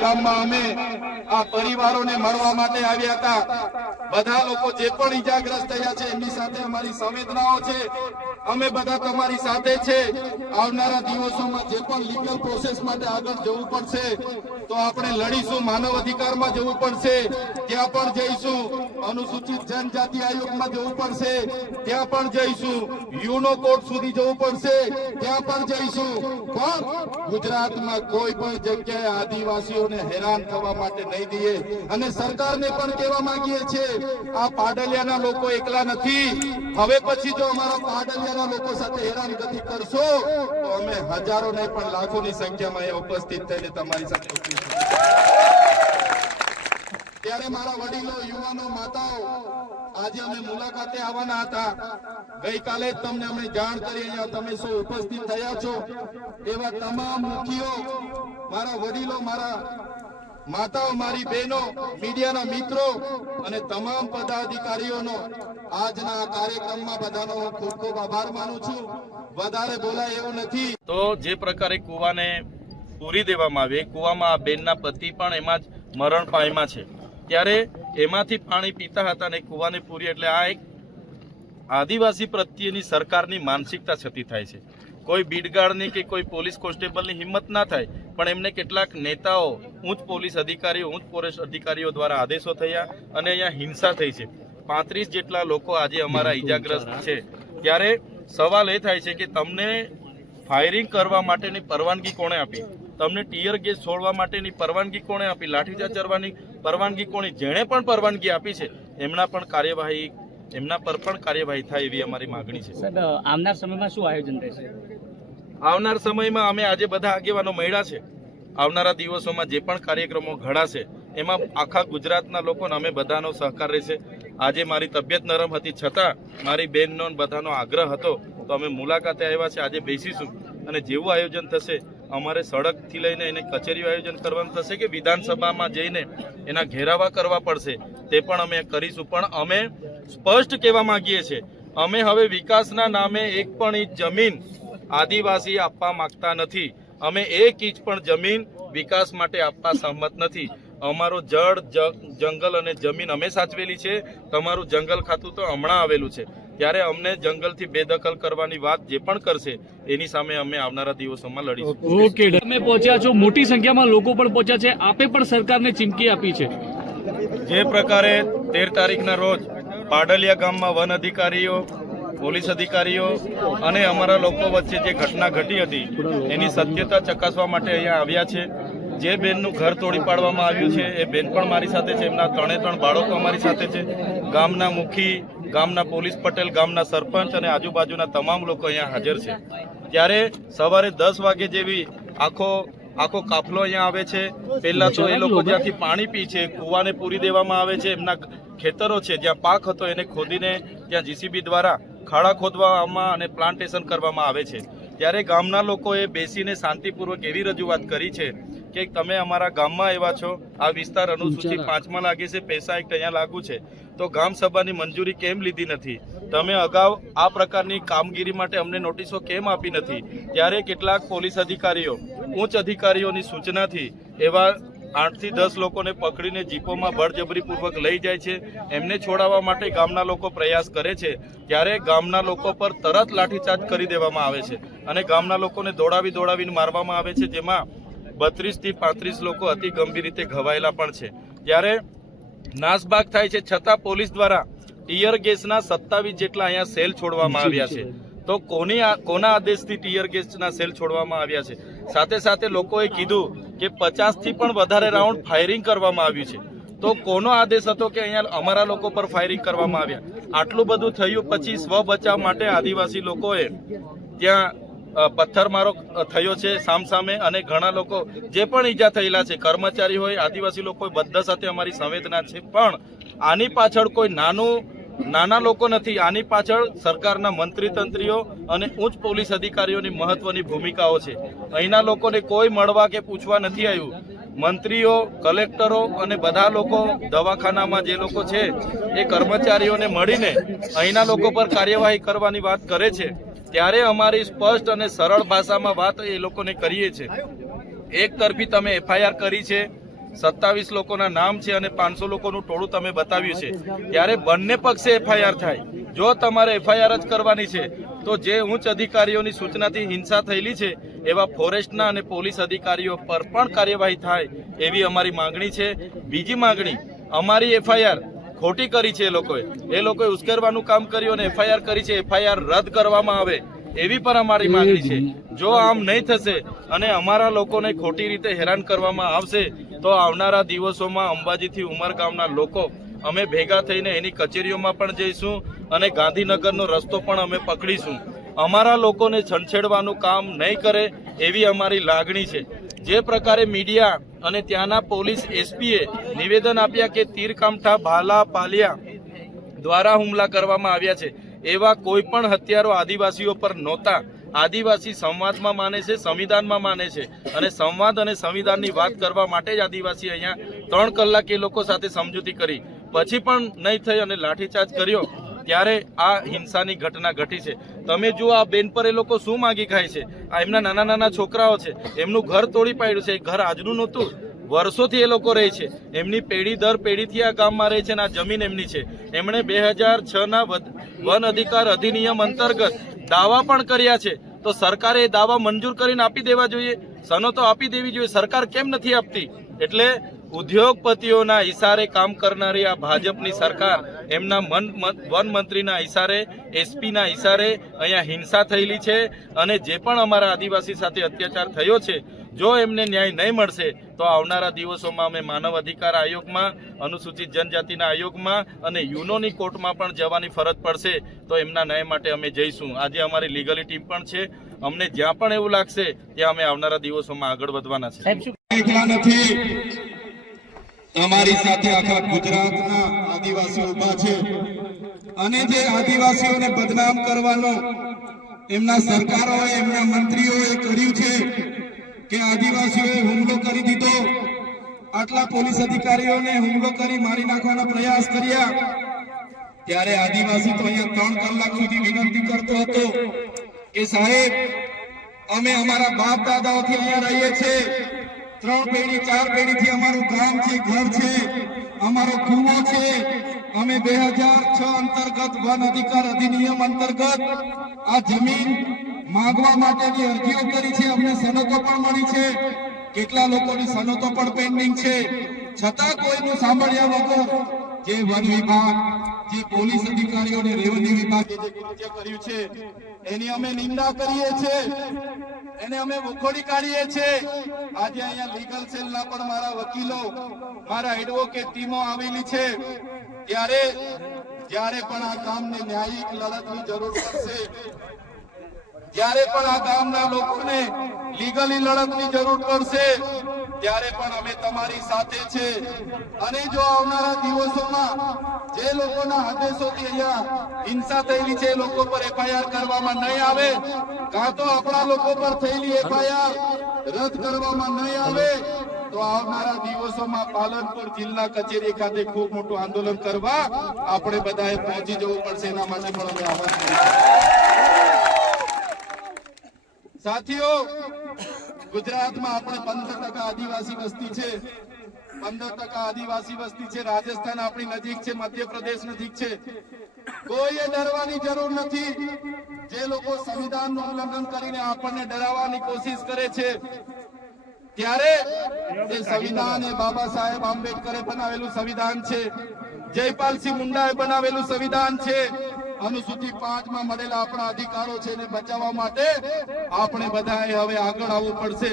ગામમાં અમે આ પરિવારોને મળવા માટે આવ્યા હતા। બધા લોકો જે પણ ઈજાગ્રસ્ત થયા છે એમની સાથે અમારી સંવેદનાઓ છે। અમે બધા તમારી સાથે છે। આવનારા દિવસોમાં જે પણ લીગલ પ્રોસેસ માટે આગળ જવું પડશે તો આપણે લડીશું। માનવ અધિકારમાં જવું પડશે, ત્યાં પણ જઈશું। અનુસૂચિત જનજાતિ આયોગમાં જવું પડશે, ત્યાં પણ જઈશું। યુનો કોર્ટ સુધી જવું પડશે, ત્યાં પણ જઈશું। પણ ગુજરાતમાં કોઈ પણ જગ્યાએ આદિવાસીઓને હેરાન થવા માટે નહીં દઈએ। અને સરકારને પણ કહેવા માંગીએ છીએ, આ પાડલિયાના લોકો એકલા નથી। હવે પછી જો અમારા પાડલિયાના લોકો સાથે હેરાનગતિ કરશો તો અમે હજારો નહીં પણ લાખોની સંખ્યામાં એ ઉપસ્થિત થઈને તમારી સાથે ત્યારે મારા વડીલો, યુવાનો, માતાઓ, આજે અમે મુલાકાતે આવવાના હતા। ગઈકાલે જ તમને અમે જાણ કરી, અહીંયા તમે સૌ ઉપસ્થિત થયા છો। એવા તમામ મુખીઓ, મારા વડીલો, મારા માતાઓ, મારી બહેનો, મીડિયાના મિત્રો અને તમામ પદાધિકારીઓનો આજના આ કાર્યક્રમમાં બધાનો ખૂબ ખૂબ આભાર માનું છું। વધારે બોલાય એવું નથી। તો જે પ્રકારે કૂવાને પૂરી દેવામાં આવી, કૂવામાં આ બેનના પતિ પણ એમાં જ મરણ પામ્યા છે, ત્યારે એમાંથી પાણી પીતા હતા અને કૂવાને પૂરી, એટલે આ એક આદિવાસી પ્રત્યેની સરકારની માનસિકતા છતી થાય છે। કોઈ બીડગાર્ડની કે કોઈ પોલીસ કોન્સ્ટેબલની હિંમત ના થાય, પણ એમને કેટલાક નેતાઓ, ઉચ્ચ પોલીસ અધિકારીઓ, ઉચ્ચ ફોરેસ્ટ અધિકારીઓ દ્વારા આદેશો થયા અને અહીંયા હિંસા થઈ છે। 35 જેટલા લોકો આજે અમારા ઈજાગ્રસ્ત છે। ત્યારે સવાલ એ થાય છે કે તમને ફાયરિંગ કરવા માટેની પરવાનગી કોણે આપી? તમને ટીયર ગેસ છોડવા માટેની પરવાનગી કોણે આપી? લાઠીચાર્જ કરવાની પરવાનગી કોણે? જેણે પણ પરવાનગી આપી છે એમના પર પણ કાર્યવાહી થાય એવી અમારી માંગણી છે। આવનાર સમયમાં શું આયોજન રહેશે? આવનાર સમયમાં અમે આજે બધા આગેવાનો મળ્યા છે। આવનારા દિવસોમાં જે પણ કાર્યક્રમો ઘડાશે એમાં આખા ગુજરાતના લોકોને અમે બધાનો સહકાર રહેશે। આજે મારી તબિયત નરમ હતી છતાં મારી બહેનનો બધાનો આગ્રહ હતો તો અમે મુલાકાતે આવ્યા છે। આજે બેસીશું અને જેવું આયોજન થશે, અમારે સડકથી લઈને એને કચેરીઓ આયોજન કરવાનું થશે કે વિધાનસભામાં જઈને એના ઘેરાવા કરવા પડશે તે પણ અમે કરીશું। પણ અમે સ્પષ્ટ કહેવા માંગીએ છીએ, અમે હવે વિકાસના નામે એક પણ ઇંચ જમીન આદિવાસી આપવા માંગતા નથી। અમે એક ઇંચ પણ જમીન વિકાસ માટે આપવા સહમત નથી। અમારો જળ, જંગલ અને જમીન અમે સાચવેલી છે। તમારું જંગલ ખાતું તો હમણાં આવેલું છે, ત્યારે અમને જંગલથી બેદખલ કરવાની વાત જે પણ કરશે એની સામે અમે આવનારા દિવસોમાં લડીશું। ઓકે, તમે પહોંચ્યા છો, મોટી સંખ્યામાં લોકો પણ પહોંચ્યા છે, આપે પણ સરકારને ચીમકી આપી છે। જે પ્રકારે 13 તારીખના રોજ પાડલિયા ગામમાં વન અધિકારીઓ, પોલીસ અધિકારીઓ અને અમારા લોકો વચ્ચે જે ઘટના ઘટી હતી એની સત્યતા ચકાસવા માટે અહીંયા આવ્યા છે। જે બેનનું ઘર તોડી પાડવામાં આવ્યું છે એ બેન પણ મારી સાથે છે, એમના 3 બાળકો અમારી સાથે છે। ગામના મુખી, ગામના પોલીસ પટેલ, ગામના સરપંચ અને આજુબાજુના તમામ લોકો અહીંયા હાજર છે। ત્યારે સવારે 10 વાગે જેવી આખો કાફલો અહીંયા આવે છે। પહેલા તો એ લોકો જ્યાંથી પાણી પી છે કૂવાને પૂરી દેવામાં આવે છે। એમના ખેતરો છે જ્યાં પાક હતો એને ખોદીને ત્યાં જીસીબી દ્વારા ખાડા ખોદવામાં અને પ્લાન્ટેશન કરવામાં આવે છે। ત્યારે ગામના લોકોએ બેસીને શાંતિપૂર્વક એવી રજૂઆત કરી છે કે તમે અમારા ગામમાં આવ્યા છો, આ વિસ્તાર અનુસૂચિત 5માં લાગે છે, પૈસા એક્ટ અહીંયા લાગુ છે, તો ગામ સભાની મંજૂરી કેમ લીધી નથી? તમે અગાઉ આ પ્રકારની કામગીરી માટે અમને નોટિસો કેમ આપી નથી? ત્યારે કેટલાક પોલીસ અધિકારીઓ, ઉચ્ચ અધિકારીઓની સૂચનાથી એવા 8 થી 10 લોકોને પકડીને જીપોમાં બળજબરીપૂર્વક લઈ જાય છે। એમને છોડાવવા માટે ગામના લોકો પ્રયાસ કરે છે, ત્યારે ગામના લોકો પર તરત લાઠીચાર્જ કરી દેવામાં આવે છે અને ગામના લોકોને દોડાવીને મારવામાં આવે છે, જેમાં 32 થી 35 લોકો અતિ ગંભીર રીતે ઘવાયેલા પણ છે। ત્યારે નાસભાગ થાય છે છતાં પોલીસ દ્વારા ટીયર ગેસના 27 જેટલા અહીંયા સેલ છોડવામાં આવ્યા છે। તો કોના આદેશથી ટીયર ગેસના સેલ છોડવામાં આવ્યા છે? સાથે સાથે લોકોએ કીધું કે 50 થી પણ વધારે રાઉન્ડ ફાયરિંગ કરવામાં આવ્યું છે। તો કોનો આદેશ હતો કે અહીંયા અમારા લોકો પર ફાયરિંગ કરવામાં આવ્યા? આટલું બધું થયું પછી સ્વ બચાવ માટે આદિવાસી લોકોએ ત્યાં પથ્થરમારો થયો છે સામસામે, અને ઘણા લોકો જે પણ ઈજા થયેલા છે, કર્મચારી હોય, આદિવાસી લોકો, બધા સાથે અમારી સંવેદના છે। પણ આની પાછળ કોઈ નાના લોકો નથી, આની પાછળ સરકારના મંત્રી તંત્રીઓ અને ઉચ્ચ પોલીસ અધિકારીઓની મહત્વની ભૂમિકાઓ છે। અહીંના લોકોને કોઈ મળવા કે પૂછવા નથી આવ્યું। મંત્રીઓ, કલેક્ટરો અને બધા લોકો દવાખાનામાં જે લોકો છે એ કર્મચારીઓને મળીને અહીંના લોકો પર કાર્યવાહી કરવાની વાત કરે છે, ત્યારે અમારી સ્પષ્ટ અને સરળ ભાષામાં વાત એ લોકોને કરીએ છીએ. એક તરફી તમે એફઆઈઆર કરી છે, 27 લોકોના નામ છે અને 500 લોકોનું ટોળું તમે બતાવ્યું છે, ત્યારે બંને પક્ષે એફઆઈઆર થાય. જો તમારે એફઆઈઆર જ કરવાની છે તો જે ઉચ્ચ અધિકારીઓની સૂચનાથી હિંસા થયેલી છે એવા ફોરેસ્ટના અને પોલીસ અધિકારીઓ પર પણ કાર્યવાહી થાય એવી અમારી માંગણી છે. બીજી માંગણી, અમારી એફઆઈઆર ખોટી કરી છે એ લોકોએ ઉશ્કેરવાનું કામ કર્યું અને એફઆઈઆર કરી છે, એફઆઈઆર રદ કરવામાં આવે એવી પણ અમારી માંગણી છે. જો આમ નહીં થશે અને અમારા લોકોને ખોટી રીતે હેરાન કરવામાં આવશે તો આવનારા દિવસોમાં અંબાજીથી ઉમરગામના લોકો અમે ભેગા થઈને એની કચેરીઓમાં પણ જઈશું અને ગાંધીનગરનો રસ્તો પણ અમે પકડીશું. અમારા લોકોને છંછેડવાનું કામ નહીં કરે એવી અમારી લાગણી છે. જે પ્રકારે મીડિયા અને ત્યાંના પોલીસ એસપીએ નિવેદન આપ્યા કે તીરકામઠા, ભાલા, પાલિયા દ્વારા હુમલા કરવામાં આવ્યા છે, એવા કોઈ પણ હત્યારો આદિવાસીઓ પર નહોતા. આદિવાસી સંવાદમાં માને છે, સંવિધાનમાં માને છે અને સંવાદ અને સંવિધાનની વાત કરવા માટે જ આદિવાસી અહીંયા 3 કલાક એ લોકો સાથે સમજૂતી કરી, પછી પણ નહીં થઈ અને લાઠીચાર્જ કર્યો, ત્યારે આ હિંસાની ઘટના ઘટી છે. તમે જુઓ આ બેન પર એ લોકો શું માગી ખાય છે. આ એમના નાના નાના છોકરાઓ છે, એમનું ઘર તોડી પાડ્યું છે. એ ઘર આજનું નહોતું, વર્ષોથી એ લોકો રહે છે. એમની પેઢી દર પેઢીથી આ ગામમાં રહે છે અને આ જમીન એમની છે. એમણે 2006ના વન અધિકાર અધિનિયમ અંતર્ગત દાવા પણ કર્યા છે, તો સરકારે એ દાવા મંજૂર કરીને આપી દેવા જોઈએ, સનતો આપી દેવી જોઈએ. સરકાર કેમ નથી આપતી? એટલે ઉદ્યોગપતિઓના ઇશારે કામ કરનારી આ ભાજપની સરકાર, એમના વન મંત્રીના ઇશારે, એસપીના ઇશારે અહીંયા હિંસા થયેલી છે અને જે પણ અમારા આદિવાસી સાથે અત્યાચાર થયો છે, જો એમને ન્યાય નહીં મળશે તો આવનારા દિવસોમાં અમે માનવ અધિકાર આયોગમાં, અનુસૂચિત જનજાતિના આયોગમાં અને યુનોની કોર્ટમાં પણ જવાની ફરજ પડશે. તો એમના ન્યાય માટે અમે જઈશું. આજે અમારી લીગલી ટીમ પણ છે. અમને જ્યાં પણ એવું લાગશે ત્યાં અમે આવનારા દિવસોમાં આગળ વધવાના છે. એકલા નથી, તમારી સાથે આખા ગુજરાતના આદિવાસીઓ ઉભા છે અને જે આદિવાસીઓને બદનામ કરવાનો એમના સરકારોએ, એમના મંત્રીઓએ કર્યું છે કે આદિવાસીઓએ હુમલો કરી દીધો, આટલા પોલીસ અધિકારીઓને હુમલો કરી મારી નાખવાના પ્રયાસ કર્યા, ત્યારે આદિવાસી તો અહીંયા 3 કલાક સુધી વિનંતી કરતો હતો કે સાહેબ, અમે અમારા બાપ દાદાઓથી અહીંયા રહીએ છીએ, 3 પેઢી 4 પેઢીથી અમારું ગામ છે, ઘર છે, અમારો કુવો છે. અમે 2006 અંતર્ગત વન અધિકાર અધિનિયમ અંતર્ગત આ જમીન માંગવા માટેની અરજીઓ કરી છે. અમને સનતો પણ મળી છે, કેટલા લોકોની સનતો પણ પેન્ડિંગ છે, છતાં કોઈનું સાંભળ્યા વગર જે વન વિભાગ, જે પોલીસ અધિકારીઓ અને રેવન્યુ વિભાગે જે કૃત્ય કર્યું છે એની અમે નિંદા કરીએ છીએ, એને અમે વખોડી કાઢીએ છીએ. આજે અહીંયા લીગલ સેલના પણ મારા વકીલો, મારા એડવોકેટ ટીમો આવેલી છે. જ્યારે પણ આ કામને ન્યાયિક લડતની જરૂર પડશે, જ્યારે પણ આ ગામના લોકોને લીગલી લડતની જરૂર પડશે, ત્યારે પણ અમે તમારી સાથે છે. અને જો આવનારા દિવસોમાં જે લોકોના આદેશોથી અહીંયા હિંસા થયેલી છે એ લોકો પર એફઆઈઆર કરવામાં નહીં આવે, કાં તો આપણા લોકો પર થયેલી એફઆઈઆર રદ કરવામાં નહીં આવે, તો આવનારા દિવસોમાં પાલનપુર જિલ્લા કચેરી ખાતે ખૂબ મોટું આંદોલન કરવા આપણે બધાએ પહોંચી જવું પડશે. એના માટે પણ અમે આહવાન કરીએ. સાથીઓ, ગુજરાતમાં આપણે 15% આદિવાસી વસ્તી છે, 15% આદિવાસી વસ્તી છે. રાજસ્થાન આપણી નજીક છે, મધ્યપ્રદેશ નજીક છે. કોઈએ ડરવાની જરૂર નથી. જે લોકો સંવિધાનનું ઉલ્લંઘન કરીને આપણને ડરાવવાની કોશિશ કરે છે, ત્યારે એ સંવિધાન એ બાબા સાહેબ આંબેડકરે બનાવેલું સંવિધાન છે, જયપાલસિંહ મુંડાએ બનાવેલું સંવિધાન છે. અનુસૂચિ 5 માં મળેલા આપણા અધિકારો છે એને બચાવવા માટે આપણે બધાએ હવે આગળ આવવું પડશે.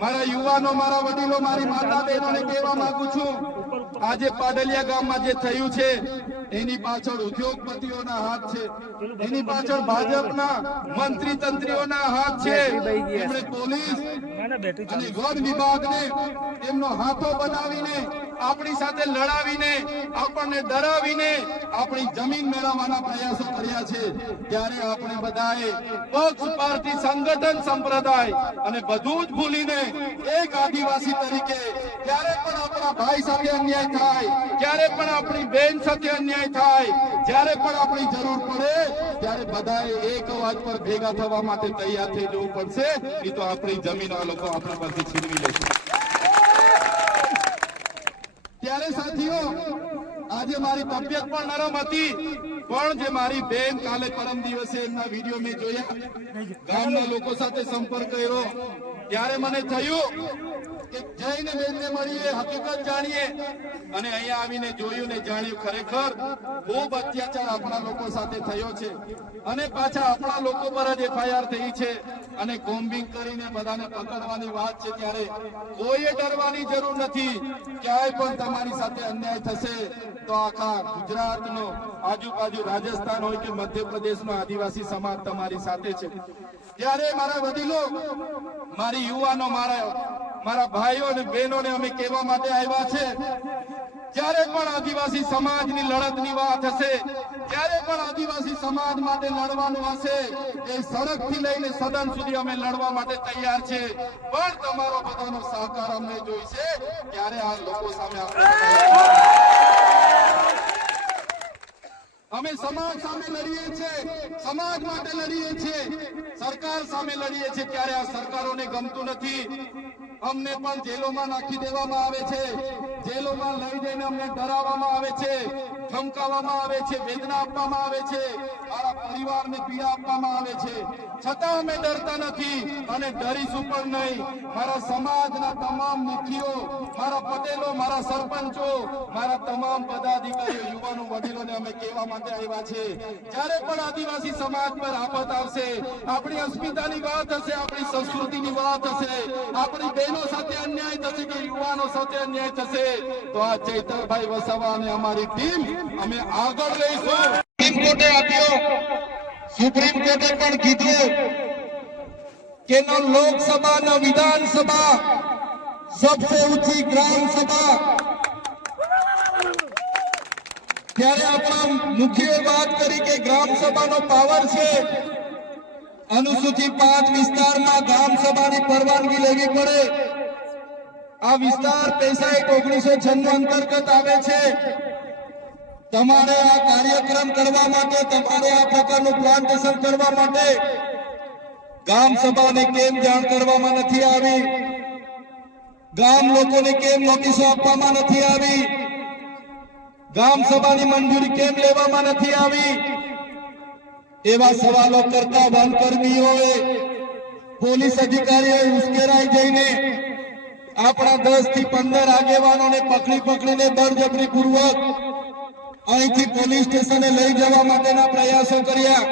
મારા યુવાનો, મારા વડીલો, મારી માતા બહેનોને કહેવા માંગુ છું, આજે પાડલિયા ગામમાં જે થયું છે એની પાછળ ઉદ્યોગપતિઓના હાથ છે, એની પાછળ ભાજપના મંત્રી તંત્રીઓના હાથ છે. એમણે પોલીસ અને વન વિભાગને એમનો હાથો બનાવીને આપણી સાથે લડાવીને, આપણને ડરાવીને આપણી જમીન મેળવવાના પ્રયાસો કર્યા છે, ત્યારે આપણે બધાએ પક્ષ, પાર્ટી, સંગઠન, સંપ્રદાય અને બધું જ ભૂલીને એક આદિવાસી તરીકે જ્યારે પણ આપણા ભાઈ સાથે અન્યાય થાય, જ્યારે પણ આપણી બેન સાથે અન્યાય થાય, જ્યારે પણ આપણી જરૂર પડે ત્યારે બધાએ એક અવાજ પર ભેગા થવા માટે તૈયાર થઈ જવું પડશે, નહીં તો આપણી જમીન આ લોકો આપણા પરથી છીનવી લેશે. ત્યારે સાથીઓ, આજે મારી તબિયત પણ નરમ હતી, પણ જે મારી બેન કાલે પરમ દિવસે એમના વિડીયો મેં જોયા, ગામના લોકો સાથે સંપર્ક કર્યો, ત્યારે મને થયું કે જઈને બેનને મળીએ, હકીકત જાણીએ. અને અહીંયા આવીને જોયું ને જાણ્યું, ખરેખર ખૂબ અત્યાચાર આપણા લોકો સાથે થયો છે અને પાછા આપણા લોકો પર જ FIR થઈ છે અને કોમ્બિંગ કરીને બધાને પકડવાની વાત છે. ત્યારે કોઈએ ડરવાની જરૂર નથી. ક્યાંય પણ તમારી સાથે અન્યાય થશે તો આખા ગુજરાતનો, આજુબાજુ રાજસ્થાન હોય કે મધ્યપ્રદેશનો આદિવાસી સમાજ તમારી સાથે છે. ત્યારે મારા વડીલો, મારી યુવાનો, મારા ભાઈઓ અને બહેનોને અમે કહેવા માટે આવ્યા છે, જ્યારે પણ આદિવાસી સમાજની લડતની વાત હશે, જ્યારે પણ આદિવાસી સમાજ માટે લડવાનું હશે, એ સડકથી લઈને સદન સુધી અમે લડવા માટે તૈયાર છે. પણ તમારો બધાનો સહકાર અમને જોઈશે, ત્યારે આ લોકો સામે અમે સમાજ સામે લડીએ છીએ, સમાજ માટે લડીએ છીએ, સરકાર સામે લડીએ છીએ. ત્યારે આ સરકારોને ગમતું નથી. અમને પણ જેલોમાં નાખી દેવામાં આવે છે, જેલોમાં લઈ જઈને અમને ડરાવવામાં આવે છે, ધમકાવવામાં આવે છે, વેદના આપવામાં આવે છે, મારા પરિવારને પીડા આપવામાં આવે છે. છતાં અમે ડરતા નથી અને ડરીશું પણ નહીં. મારા સમાજના તમામ મુખીઓ, મારા પટેલો, મારા સરપંચો, મારા તમામ પદાધિકારીઓ, યુવાનો, વડીલોને અમે કહેવા માટે આવ્યા છે, જ્યારે પણ આદિવાસી સમાજ પર આફત આવશે, આપણી અસ્મિતાની વાત હશે, આપણી સંસ્કૃતિની વાત હશે, આપણી બહેનો સાથે અન્યાય થશે કે યુવાનો સાથે અન્યાય થશે, તો આ ચૈતરભાઈ વસાવા અને અમારી ટીમ અમે આગળ લઈશું. સુપ્રીમ કોર્ટે આપ્યો, સુપ્રીમ કોર્ટે પણ કીધું કે ન લોકસભા ન વિધાનસભા, સબસે ઊંચી ગ્રામ સભા. ત્યારે આપણા મુખ્ય વાત કરી કે ગ્રામ સભાનો પાવર છે. અનુસૂચિત 5 વિસ્તારમાં ગ્રામ સભાની પરવાનગી લેવી પડે. આ વિસ્તાર 65/1996 અંતર્ગત આવે છે. તમારે આ કાર્યક્રમ કરવા માટે, તમારે આ પ્રકારનું પ્લાન્ટેશન કરવા માટે ગામ સભાને કેમ જાણ કરવામાં નથી આવી? ગામ લોકોને કેમ નોટિસો આપવામાં નથી આવી? ગામ સભાની મંજૂરી કેમ લેવામાં નથી આવી? એવા સવાલો કરતા વનકર્મીઓએ, પોલીસ અધિકારીઓએ ઉશ્કેરાઈ જઈને આપણા 10 થી 15 આગેવાનોને પકડીને બળજબરી પૂર્વક અહીંથી પોલીસ સ્ટેશને લઈ જવા માટેના પ્રયાસો કર્યા.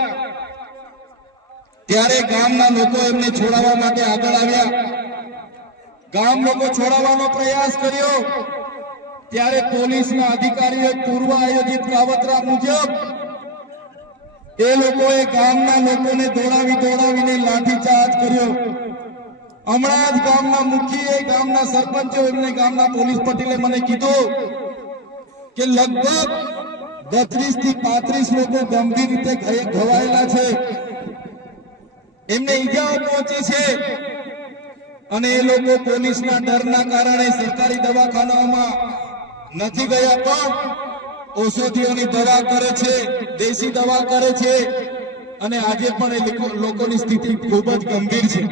ત્યારે ગામના લોકો એમને છોડાવવા માટે આગળ આવ્યા. ગામ લોકો છોડાવવાનો પ્રયાસ કર્યો, ત્યારે પોલીસના અધિકારીઓએ પૂર્વ આયોજિત કાવતરા મુજબ એ લોકોએ ગામના લોકોને દોડાવીને લાઠીચાર્જ કર્યો. હમણાં જ ગામના મુખીએ, ગામના સરપંચો, એમને ગામના પોલીસ પટેલે મને કીધું કે લગભગ 32 થી 35 લોકો ગંભીર રીતે ઘવાયેલા છે, એમને ઈજાઓ પહોંચી છે અને એ લોકો પોલીસના ડરના કારણે સરકારી દવાખાનાઓમાં નથી ગયા, પણ ઔષધિઓની દવા કરે છે, દેશી દવા કરે છે અને આજે પણ એ લોકોની સ્થિતિ ખૂબ જ ગંભીર છે.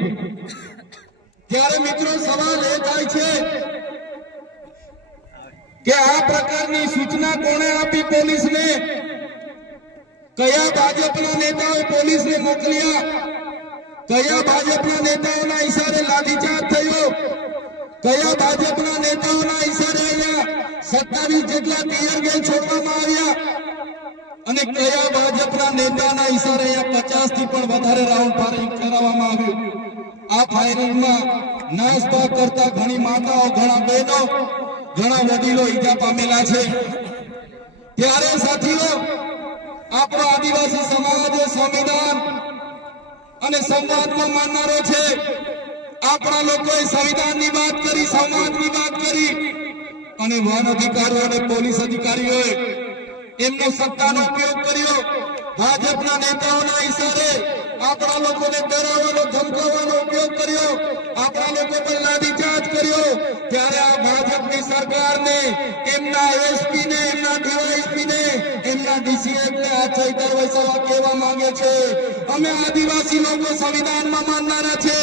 ત્યારે મિત્રો સવાલ એ થાય છે કે આ પ્રકારની સૂચના કોણે આપી પોલીસને? કયા ભાજપના નેતાઓએ પોલીસને મોકલ્યા? કયા ભાજપના નેતાઓના ઈશારે લાઠીચાર્જ થયો? કયા ભાજપના નેતાઓના ઈશારે અહીંયા 27 જેટલા ટીયર ગેસ છોડવામાં આવ્યા? અને કયા ભાજપના નેતાના ઈશારે અહીંયા 50 થી પણ વધારે રાઉન્ડ ફાયરિંગ કરાવવામાં આવ્યું? આ ફાયરિંગમાં નાસભાગ કરતા ઘણી માતાઓ, ઘણા બહેનો, ઘણા વડીલો ઈજા પામેલા છે. ત્યારે સાથીઓ, આપણો આદિવાસી સમાજ સંવિધાન અને સંવાદમાં માનનારો છે. આપણા લોકોએ સંવિધાનની વાત કરી, સમાજની વાત કરી, અને વન અધિકારીઓ અને પોલીસ અધિકારીઓએ એમનો સત્તાનો ઉપયોગ કર્યો. ભાજપના નેતાઓના ઇશારે આપણા લોકોને ડરાવવાનો ધમકાવવાનો ઉપયોગ કર્યો. આપણા લોકો પર લાઠીચાર્જ કર્યો. ત્યારે આ ભાજપની સરકારને એમના એસપી ને એમના ડીવાયએસપી ને એમના ડીસીએફ ને આ ચૈતર વસાવા કહેવા માંગે છે, અમે આદિવાસી લોકો સંવિધાનમાં માનનારા છે,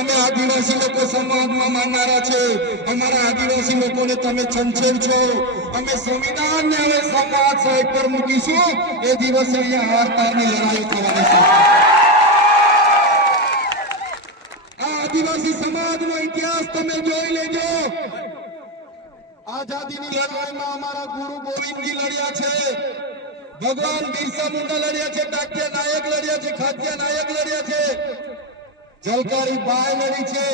અમે આદિવાસી લોકો સમાજમાં માનનારા છે, અમારા આદિવાસી લોકોને તમે છંછેડ છો. અમે સંવિધાનને હવે સમાજ સાઈડ પર મૂકીશું. એ દિવસે અહીંયા હારતાની લડાઈ થવાની છે. આદિવાસી સમાજનો ઇતિહાસ તમે જોઈ લેજો. આઝાદીની લડાઈમાં અમારા ગુરુ ગોવિંદજી લડ્યા છે, ભગવાન બિરસા મુંડા લડ્યા છે, ટાકિયા નાયક લડ્યા છે, ખાતિયા નાયક લડ્યા છે, જલકારી બાઈ લડી છે,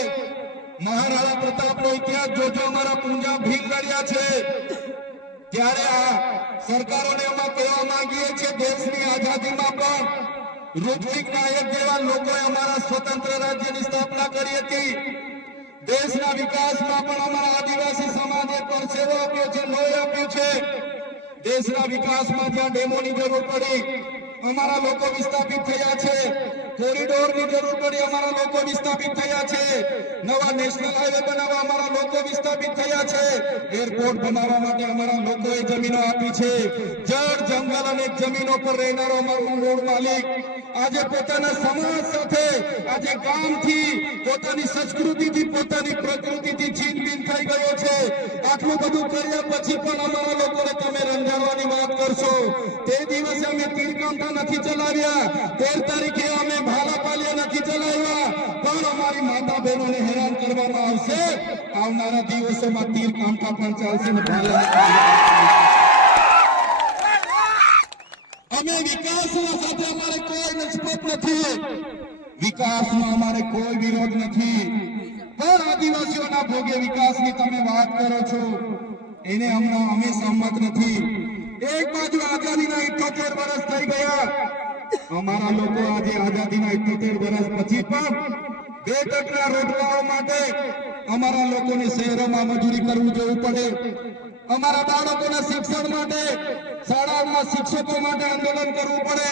મહારાણા પ્રતાપનો ઇતિહાસ જોજો, અમારા પૂંજા ભીલ લડ્યા છે. ત્યારે આ સરકારોને અમે કહેવા માંગીએ છીએ, દેશની આઝાદીમાં પણ રૂપસિંહ નાયક જેવા લોકોએ અમારા સ્વતંત્ર રાજ્યની સ્થાપના કરી હતી. દેશના વિકાસમાં પણ અમારા આદિવાસી સમાજે પરસેવો આપ્યો છે, લોહી આપ્યું છે. દેશના વિકાસમાં જ્યાં ડેમોની જરૂર પડી અમારા લોકો વિસ્થાપિત થયા છે, કોરિડોરની જરૂર પડી અમારા લોકો વિસ્થાપિત થયા છે, નવા નેશનલ હાઈવે બનાવવા અમારા લોકો વિસ્થાપિત થયા છે, એરપોર્ટ બનાવવા માટે અમારા લોકોએ જમીનો આપી છે. જળ જંગલ અને જમીનો પર રહેનારો અમારો મૂળ માલિક આજે પોતાના સમાજ સાથે, આજે ગામથી, પોતાની સંસ્કૃતિથી, પોતાની પ્રકૃતિથી છીનબીન થઈ ગયો છે. આટલું બધું કર્યા પછી પણ અમારા લોકોને તમે રંજાડવાની વાત કરશો. તે દિવસે અમે તીરકાંઠા નથી ચલાવ્યા, 13 તારીખે અમે ભાલાપાલિયા નથી ચલાવ્યા, પણ અમારી માતા બહેનોને હેરાન કરવામાં આવશે. આવનારા દિવસોમાં તીરકાંઠા પણ ચાલશે ને ભાલા. અમે વિકાસના સાથે અમારે કોઈ નિસ્બત નથી, વિકાસમાં અમારે કોઈ વિરોધ નથી, પણ આદિવાસીઓના ભોગે વિકાસની તમે વાત કરો છો એને હમણાં અમે સંમત નથી. એક બાજુ આઝાદીના 78 વર્ષ થઈ ગયા, અમારા લોકો આજે આઝાદીના 78 વર્ષ પછી પણ 2 ટકના રોટલાઓ માટે અમારા લોકોને શહેરોમાં મજૂરી કરવું જવું પડે. અમારા બાળકોના શિક્ષણ માટે, શાળાઓમાં શિક્ષકો માટે આંદોલન કરવું પડે,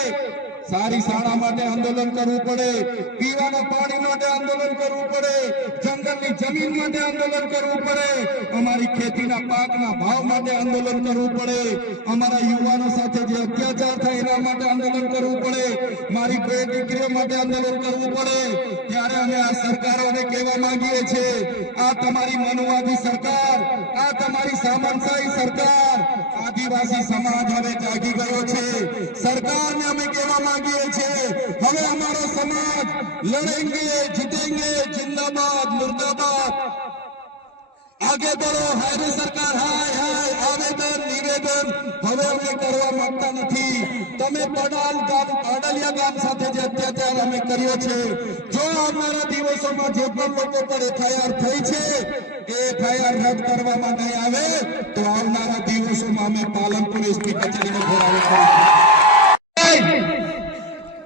સારી શાળા માટે આંદોલન કરવું પડે, પીવાના પાણી માટે આંદોલન કરવું પડે, જંગલની જમીન માટે આંદોલન કરવું પડે, અમારી ખેતીના પાકના ભાવ માટે આંદોલન કરવું પડે, અમારા યુવાનો સાથે જે અત્યાચાર થાય એના માટે આંદોલન કરવું પડે, મારી 2 દીકરીઓ માટે આંદોલન કરવું પડે. ત્યારે અમે આ સરકારોને કહેવા માંગીએ છીએ, આ તમારી મનુવાદી સરકાર, આ તમારી સામંતશાહી સરકાર, આદિવાસી સમાજ હવે જાગી ગયો છે. સરકારને અમે કહેવા માંગીએ છીએ, હવે અમારો સમાજ લડેંગે, જીતેંગે, જિંદાબાદ, મુર્દાબાદ. આગે બઢો, હાય સરકાર, હાય હાય, આવેદન નિવેદન હવે અમે કરવા માંગતા નથી. તમે પાડલિયા ગામ સાથે જે અત્યાચાર અમે કર્યો છે, જો આવનારા દિવસોમાં જે પણ લોકો પર એફઆઈઆર થઈ છે એ એફઆઈઆર રદ કરવામાં નહીં આવે તો આવનારા દિવસોમાં અમે પાલનપુર એસપી કચેરીને ઘેરાવો કરીશું.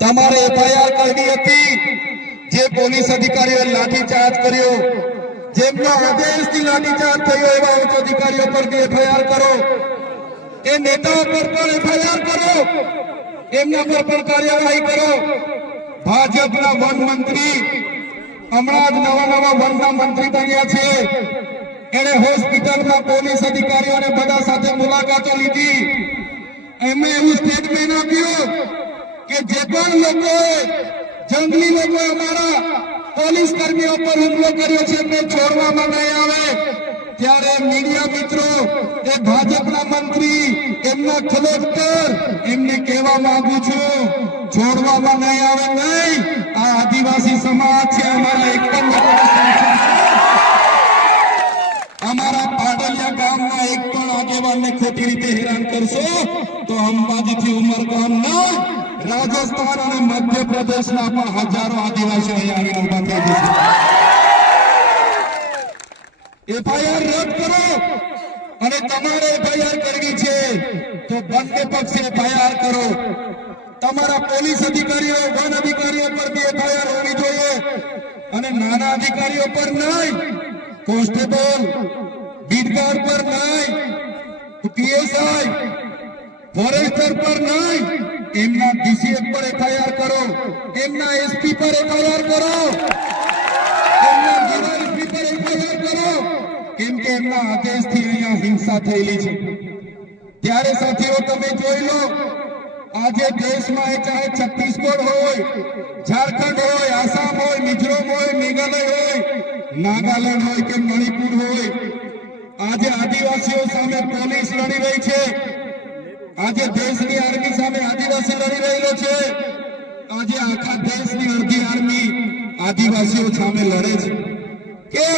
તમારે એફઆઈઆર કરવી હતી, જે પોલીસ અધિકારીઓએ લાઠીચાર્જ કર્યો, જેમનો આદેશથી લાઠીચાર્જ થયો એવા ઉચ્ચ અધિકારીઓ પર એફઆઈઆર કરો, એ નેતાઓ પર પણ એફઆઈઆર કરો, એમના પર પણ કાર્યવાહી કરો. ભાજપના વન મંત્રી હમણાં જ નવા વનના મંત્રી બન્યા છે, એને હોસ્પિટલમાં પોલીસ અધિકારીઓને બધા સાથે મુલાકાતો લીધી. એમણે એવું સ્ટેટમેન્ટ આપ્યું કે જે પણ લોકોએ, જંગલી લોકો અમારા પોલીસ કર્મીઓ પર હુમલો કર્યો છે એમને છોડવામાં નહીં આવે. ત્યારે મીડિયા મિત્રો, એ ભાજપના મંત્રી, એમના કલેક્ટર, એમને કહેવા માંગુ છું, છોડવામાં નહીં આવે નહીં. આ આદિવાસી સમાજ છે, અમારા એક પણ અમારા પાડલિયા ગામના એક પણ આગેવાનને ખોટી રીતે હેરાન કરશો તો અંબાજીથી ઉમરગામના, રાજસ્થાન અને મધ્યપ્રદેશના પણ હજારો આદિવાસીઓ અહીંયા આવીને ઉભા થઈ જશે. એફઆઈઆર રદ કરો, અને તમારે એફઆઈઆર કરવી છે તો બંને પક્ષે એફઆઈઆર કરો. તમારા પોલીસ અધિકારીઓ, વન અધિકારીઓ પર બી એફઆઈઆર હોવી જોઈએ, અને નાના અધિકારીઓ પર નહીં. કોન્સ્ટેબલ, બીટગાર્ડ પર નહીં, પીએસઆઈ, ફોરેસ્ટર પર નહીં, એમના ડીસીએફ પર એફઆઈઆર કરો, એમના એસપી પર એફઆઈઆર કરો, એમના ડીવાયએસપી પર એફઆઈઆર કરો, કેમ કે એમના આદેશથી અહીંયા હિંસા થયેલી છે। ત્યારે સાથીઓ તમે જોઈ લો, આજે દેશમાં એ ચાહે છત્તીસગઢ હોય, ઝારખંડ હોય, આસામ હોય, મિઝોરમ હોય, મેઘાલય હોય, નાગાલેન્ડ હોય કે મણિપુર હોય, આજે આદિવાસીઓ સામે પોલીસ લડી રહી છે, આજે દેશની આર્મી સામે આદિવાસી લડી રહેલો છે, આજે આખા દેશની અડધી આર્મી આદિવાસીઓ સામે લડે છે।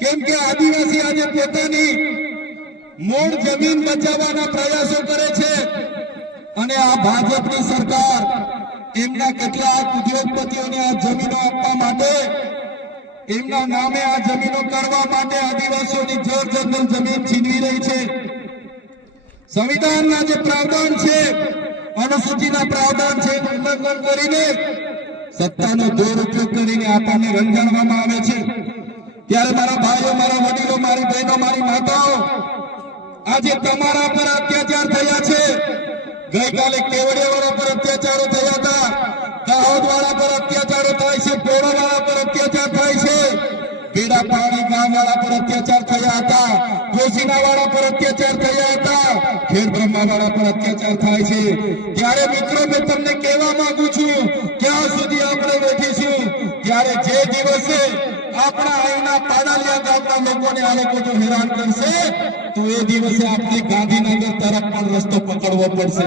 કેમ કે આદિવાસી આજે પોતાની મૂળ જમીન બચાવવાના પ્રયાસો કરે છે અને આ ભાજપની સરકાર એમના કેટલાક ઉદ્યોગપતિઓને આ જમીનો આપવા માટે, એમના નામે આ જમીનો કરવા માટે આદિવાસીઓની જળ જંગલ જમીન છીનવી રહી છે। સંવિધાનના જે પ્રાવધાન છે, અનુસૂચિના પ્રાવધાન છે, ઉલ્લંઘન કરીને સત્તાનો દુરુપયોગ કરીને આપણને રંજાડવામાં આવે છે। ત્યારે મારા ભાઈઓ, મારા વડીલો, મારી બહેનો, મારી માતાઓ, આજે તમારા પર અત્યાચાર થયા છે। ગઈકાલે કેવડિયાવાળા પર અત્યાચારો થયા હતા, દાહોદવાળા પર અત્યાચારો થાય છે, પોળાવાળા પર અત્યાચાર થાય છે, બેડા પાણી ગામવાળા પર અત્યાચાર થયા હતા, કોસીનાવાળા પર અત્યાચાર થયા હતા, ખેડ બ્રહ્માવાળા પર અત્યાચાર થાય છે। ત્યારે મિત્રો મેં તમને કહેવા માંગુ છું, ક્યાં સુધી આપણે બેઠીશું? ત્યારે જે દિવસે આપણા અહીંના પાડાલિયા ગામના લોકોને આ લોકો જો હેરાન કરશે તો એ દિવસે આપણે ગાંધીનગર તરફ પણ રસ્તો પકડવો પડશે।